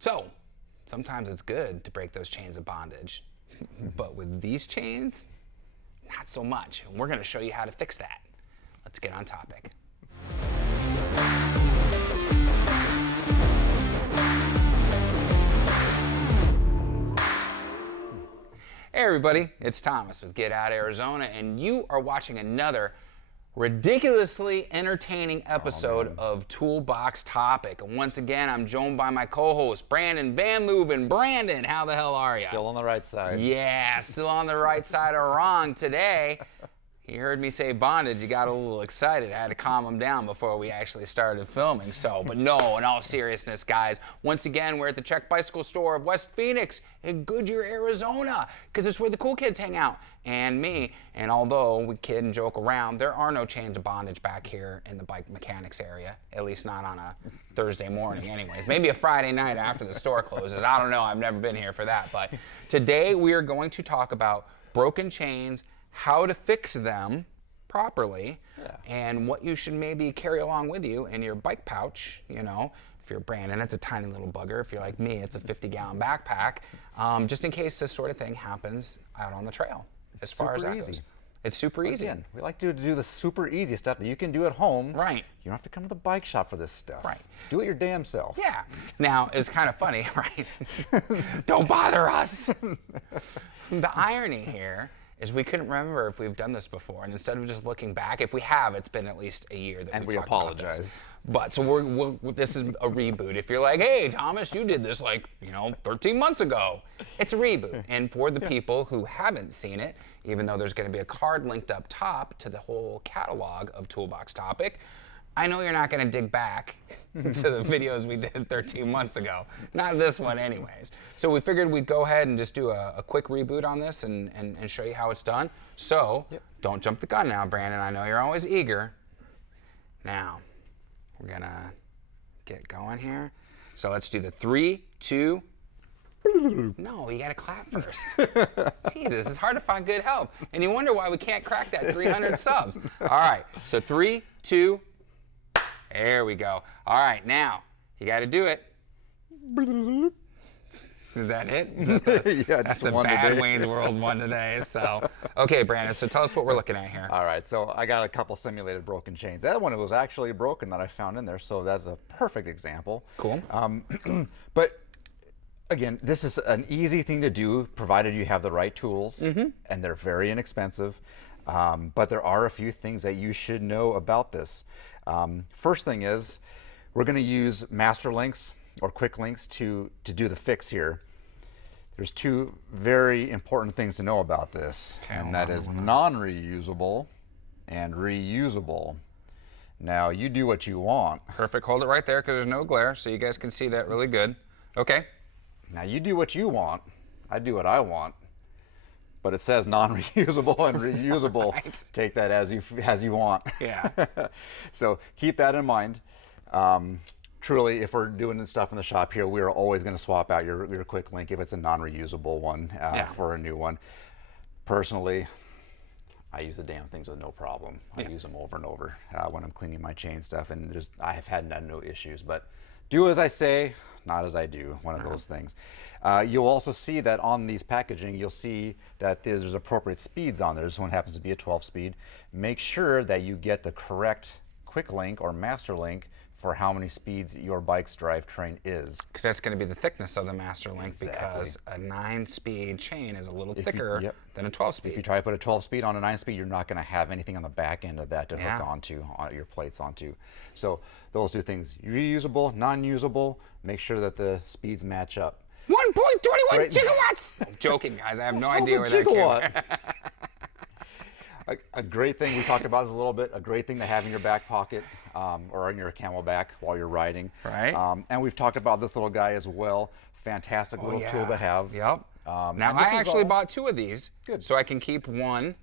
So sometimes it's good to break those chains of bondage, but with these chains, not so much. And we're going to show you how to fix that. Let's get on topic. Hey everybody, it's Thomas with Get Out Arizona, and you are watching another ridiculously entertaining episode of Toolbox Topic. And once again, I'm joined by my co-host, Brandon Van Leuven. Brandon, how the hell are you? Still on the right side. Yeah, still on the right side of wrong today. He heard me say bondage, he got a little excited. I had to calm him down before we actually started filming. But no, in all seriousness, guys, once again, we're at the Czech Bicycle Store of West Phoenix in Goodyear, Arizona, because it's where the cool kids hang out, and me. And although we kid and joke around, there are no chains of bondage back here in the bike mechanics area, at least not on a Thursday morning anyways. Maybe a Friday night after the store closes. I don't know, I've never been here for that. But today we are going to talk about broken chains, how to fix them properly, and what you should maybe carry along with you in your bike pouch. You know, if you're Brandon, it's a tiny little bugger. If you're like me, it's a 50-gallon backpack, just in case this sort of thing happens out on the trail. As far as that goes. It's super easy. Again, we like to do the super easy stuff that you can do at home. Right. You don't have to come to the bike shop for this stuff. Right. Do it your damn self. Yeah. Now, it's kind of funny, right? Don't bother us. The irony here is we couldn't remember if we've done this before, and instead of just looking back, if we have, it's been at least a year that we've talked about this. And we apologize. But so this is a reboot. If you're like, hey, Thomas, you did this like 13 months ago, it's a reboot. And for the people who haven't seen it, even though there's going to be a card linked up top to the whole catalog of Toolbox Topic, I know you're not going to dig back to the videos we did 13 months ago. Not this one anyways. So we figured we'd go ahead and just do a quick reboot on this and show you how it's done. So don't jump the gun now, Brandon. I know you're always eager. Now, we're going to get going here. So let's do the 3, 2, no, you gotta clap first. Jesus, it's hard to find good help. And you wonder why we can't crack that 300 subs. All right, so 3, 2, there we go. All right, now, you gotta do it. Is that it? Yeah, that's just the one bad today. Wayne's World one today. So, okay, Brandon, so tell us what we're looking at here. All right, so I got a couple simulated broken chains. That one was actually broken that I found in there, so that's a perfect example. Cool. But again, this is an easy thing to do, provided you have the right tools, and they're very inexpensive. But there are a few things that you should know about this. First thing is, we're going to use master links or quick links to do the fix here. There's two very important things to know about this, and that is non-reusable and reusable. Now, you do what you want. Perfect. Hold it right there because there's no glare, so you guys can see that really good. Okay. Now, you do what you want. I do what I want. But it says non-reusable and reusable. Right. Take that as you want. Yeah. So keep that in mind. Truly, if we're doing this stuff in the shop here, we are always going to swap out your quick link if it's a non-reusable one for a new one. Personally, I use the damn things with no problem. I use them over and over when I'm cleaning my chain stuff, and I have had no issues. But do as I say, not as I do, one of those things. You'll also see that on these packaging, you'll see that there's appropriate speeds on there. This one happens to be a 12-speed. Make sure that you get the correct quick link or master link for how many speeds your bike's drivetrain is. Because that's going to be the thickness of the master link, because a 9-speed chain is a little thicker than a 12-speed. If you try to put a 12-speed on a 9-speed, you're not going to have anything on the back end of that to hook onto your plates onto. So those two things, reusable, non-usable, make sure that the speeds match up. 1.21 gigawatts! I'm joking, guys. I have no idea where that came from. A great thing, we talked about this a little bit, a great thing to have in your back pocket or in your camelback while you're riding. Right. And we've talked about this little guy as well. Fantastic little tool to have. Yep. Now, I actually bought 2 of these. Good. So I can keep one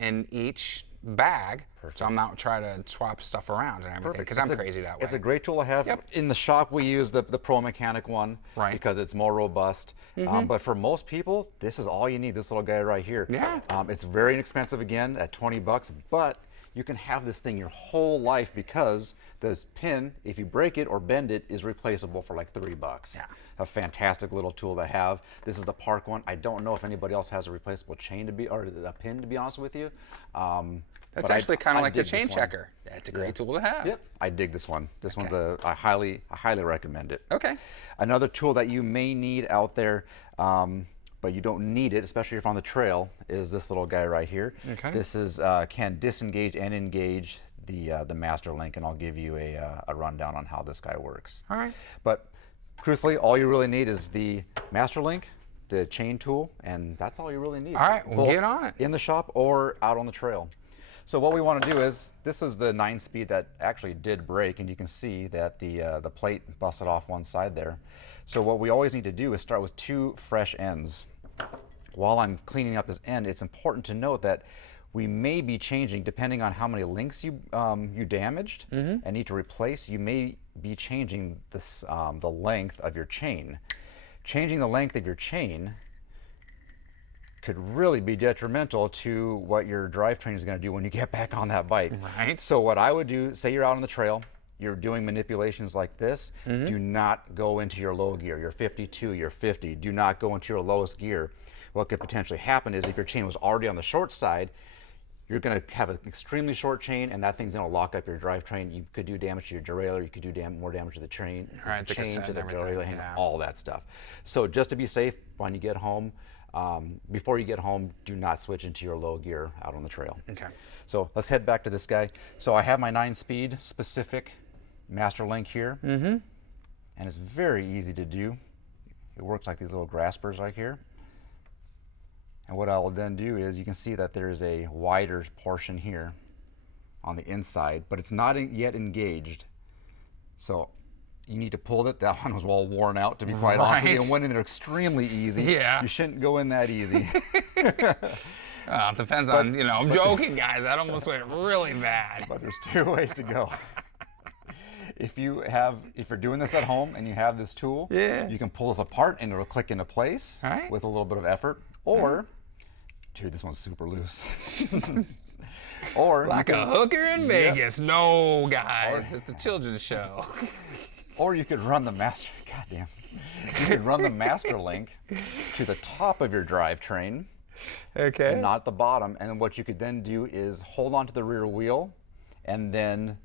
in each bag. Perfect. So I'm not trying to swap stuff around and everything, because I'm crazy that way. It's a great tool to have. Yep. In the shop, we use the Pro Mechanic one because it's more robust. But for most people, this is all you need, this little guy right here. Yeah. It's very inexpensive, again, at 20 bucks, but you can have this thing your whole life because this pin, if you break it or bend it, is replaceable for like $3. Yeah. A fantastic little tool to have. This is the Park one. I don't know if anybody else has a replaceable chain or a pin, to be honest with you. That's actually kind of like the dig chain this one. checker. Yeah, it's a great tool to have. Yep, I dig this one. This one's I highly recommend it. Okay. Another tool that you may need out there, but you don't need it, especially if you're on the trail, is this little guy right here. Okay. This is can disengage and engage the master link, and I'll give you a rundown on how this guy works. All right. But truthfully, all you really need is the master link, the chain tool, and that's all you really need. All right, we'll get on it. In the shop or out on the trail. So what we want to do is, this is the 9-speed that actually did break, and you can see that the plate busted off one side there. So what we always need to do is start with 2 fresh ends. While I'm cleaning up this end, it's important to note that we may be changing, depending on how many links you damaged and need to replace, you may be changing this, the length of your chain. Changing the length of your chain could really be detrimental to what your drivetrain is going to do when you get back on that bike. Right. So what I would do, say you're out on the trail, you're doing manipulations like this, do not go into your low gear, your 52, your 50, do not go into your lowest gear. What could potentially happen is if your chain was already on the short side, you're going to have an extremely short chain, and that thing's going to lock up your drivetrain. You could do damage to your derailleur, you could do more damage to the train, Right, to the chain, to the derailleur, yeah. all that stuff. So just to be safe, when you get home, before you get home, do not switch into your low gear out on the trail. Okay. So let's head back to this guy. So I have my 9-speed specific master link here, and it's very easy to do. It works like these little graspers right here. And what I'll then do is, you can see that there's a wider portion here on the inside, but it's not yet engaged. So you need to pull it. That one was all worn out, to be quite honest with you, and went in there extremely easy. Yeah. You shouldn't go in that easy. Depends on, you know, I'm joking, guys. That almost went really bad. But there's 2 ways to go. If you're doing this at home and you have this tool, you can pull this apart and it'll click into place with a little bit of effort. Or, dude, this one's super loose. Or like a hooker in Vegas. No, guys, it's a children's show. Or you could run the master, goddamn. You could run the master link to the top of your drivetrain, and not the bottom. And what you could then do is hold onto the rear wheel, and then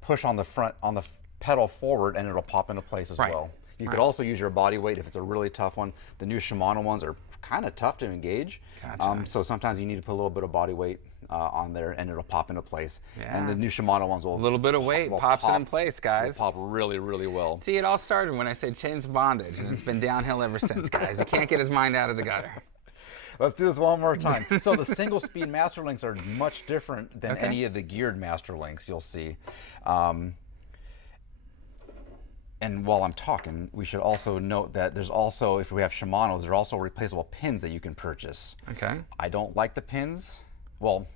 push on the front, on the pedal forward, and it'll pop into place as well. You could also use your body weight if it's a really tough one. The new Shimano ones are kind of tough to engage. So sometimes you need to put a little bit of body weight on there, and it'll pop into place. And the new Shimano ones will. A little bit of weight pops it in place, guys. Pop really, really well. See, it all started when I said chains bondage, and it's been downhill ever since, guys. He can't get his mind out of the gutter. Let's do this one more time. So the single speed master links are much different than any of the geared master links you'll see. And while I'm talking, we should also note that there's also, if we have Shimano's, there are also replaceable pins that you can purchase. I don't like the pins. Well,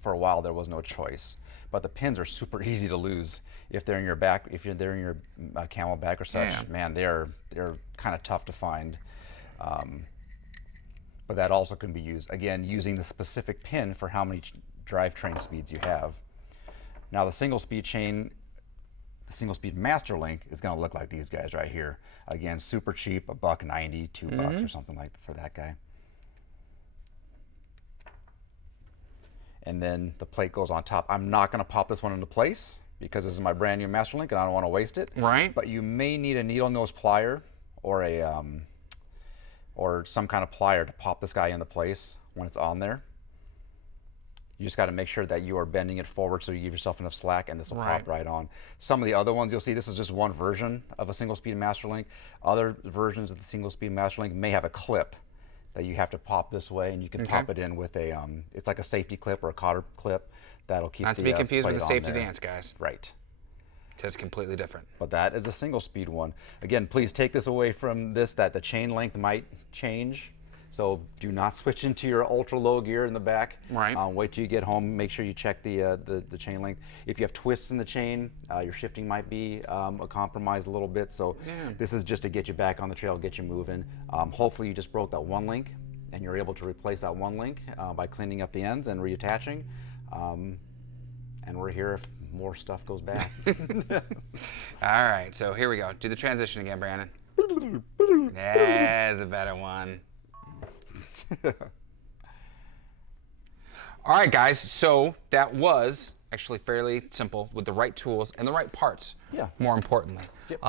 for a while there was no choice, but the pins are super easy to lose if they're in your back, if they're in your camel bag or such. Man, they're kind of tough to find. But that also can be used, again, using the specific pin for how many drivetrain speeds you have. Now the single speed chain, the single speed master link is going to look like these guys right here. Again, super cheap, $1.90, $2 or something like that for that guy. And then the plate goes on top. I'm not going to pop this one into place because this is my brand new master link and I don't want to waste it. But you may need a needle nose plier or a or some kind of plier to pop this guy into place when it's on there. You just got to make sure that you are bending it forward so you give yourself enough slack, and this will pop right on. Some of the other ones you'll see, this is just one version of a single speed master link. Other versions of the single speed master link may have a clip that you have to pop this way, and you can pop it in with a, it's like a safety clip or a cotter clip that'll keep Not to be confused with the safety dance, guys. Right. It's completely different. But that is a single speed one. Again, please take this away from this, that the chain length might change. So do not switch into your ultra low gear in the back. Wait till you get home. Make sure you check the chain length. If you have twists in the chain, your shifting might be compromised a little bit. So this is just to get you back on the trail, get you moving. Hopefully you just broke that one link and you're able to replace that one link by cleaning up the ends and reattaching. And we're here if more stuff goes bad. All right, so here we go. Do the transition again, Brandon. There's a better one. All right, guys, so that was actually fairly simple with the right tools and the right parts, more importantly. Yep.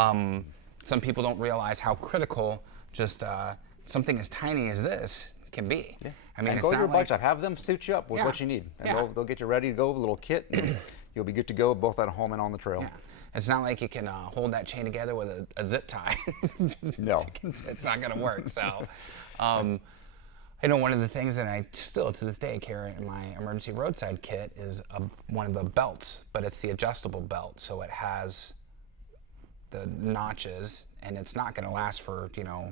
Some people don't realize how critical just something as tiny as this can be. Yeah. I mean, and it's go to not your like, bike shop, have them suit you up with what you need. And they'll get you ready to go with a little kit, and you'll be good to go both at home and on the trail. Yeah. It's not like you can hold that chain together with a zip tie. No. It's not going to work. So, I know one of the things that I still to this day carry in my emergency roadside kit is one of the belts, but it's the adjustable belt. So it has the notches, and it's not going to last for, you know,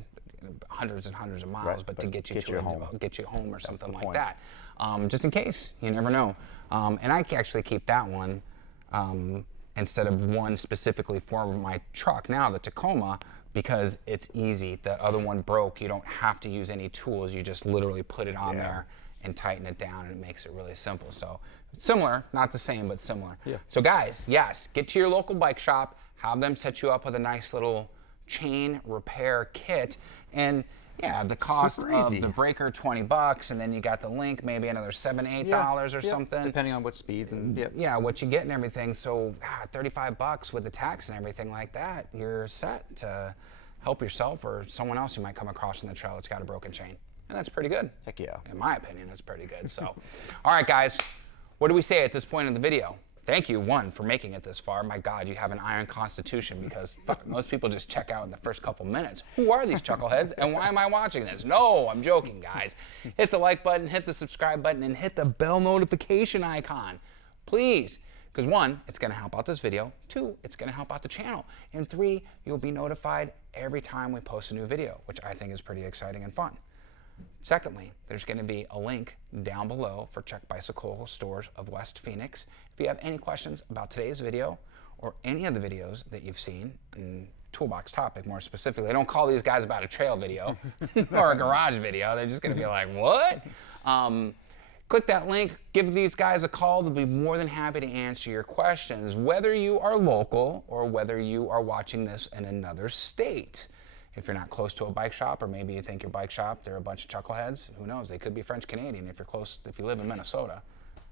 hundreds and hundreds of miles, Right, but to get you home or something like point. that. Just in case, you never know. And I actually keep that one instead of one specifically for my truck now, the Tacoma, because it's easy. The other one broke. You don't have to use any tools. You just literally put it on there and tighten it down, and it makes it really simple. So similar, not the same, but similar. Yeah. So guys, yes, get to your local bike shop, have them set you up with a nice little chain repair kit, and yeah, the cost of the breaker, $20, and then you got the link, maybe another $7, $8 or something. Depending on what speeds and yeah, what you get and everything. So $35 with the tax and everything like that, you're set to help yourself or someone else you might come across on the trail that's got a broken chain. And that's pretty good. Heck yeah. In my opinion, that's pretty good. So, all right, guys, what do we say at this point in the video? Thank you, one, for making it this far. My God, you have an iron constitution, because fuck, most people just check out in the first couple minutes. Who are these chuckleheads, and why am I watching this? No, I'm joking, guys. Hit the like button, hit the subscribe button, and hit the bell notification icon. Please, because one, it's going to help out this video. Two, it's going to help out the channel. And three, you'll be notified every time we post a new video, which I think is pretty exciting and fun. Secondly, there's going to be a link down below for Check Bicycle Stores of West Phoenix. If you have any questions about today's video or any of the videos that you've seen, in Toolbox Topic more specifically, I don't call these guys about a trail video or a garage video. They're just going to be like, what? Click that link, give these guys a call. They'll be more than happy to answer your questions, whether you are local or whether you are watching this in another state. If you're not close to a bike shop, or maybe you think your bike shop, they're a bunch of chuckleheads, who knows? They could be French Canadian if you're close, if you live in Minnesota.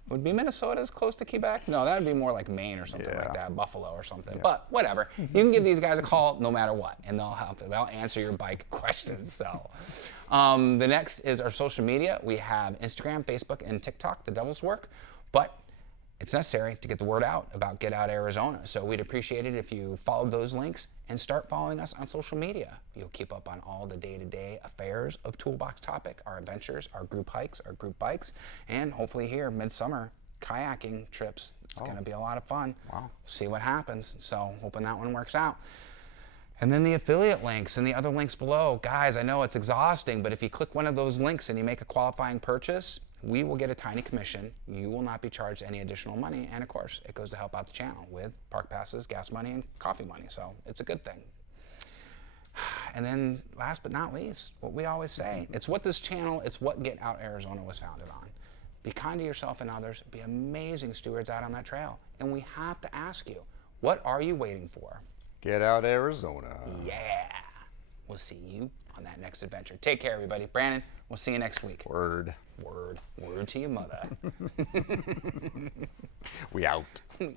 Would be Minnesota as close to Quebec? No, that would be more like Maine or something like that, Buffalo or something. But whatever, you can give these guys a call no matter what, and they'll help. They'll answer your bike questions. So, the next is our social media. We have Instagram, Facebook, and TikTok, the devil's work. But it's necessary to get the word out about Get Out Arizona. So we'd appreciate it if you followed those links and start following us on social media. You'll keep up on all the day-to-day affairs of Toolbox Topic, our adventures, our group hikes, our group bikes, and hopefully here, midsummer, kayaking trips. It's gonna be a lot of fun. Wow. See what happens. So hoping that one works out. And then the affiliate links and the other links below. Guys, I know it's exhausting, but if you click one of those links and you make a qualifying purchase, we will get a tiny commission. You will not be charged any additional money. And of course, it goes to help out the channel with park passes, gas money, and coffee money. So it's a good thing. And then last but not least, what we always say, it's what this channel, it's what Get Out Arizona was founded on. Be kind to yourself and others. Be amazing stewards out on that trail. And we have to ask you, what are you waiting for? Get Out Arizona. Yeah. We'll see you on that next adventure. Take care, everybody. Brandon, we'll see you next week. Word. Word. Word to your mother. We out. Yeah.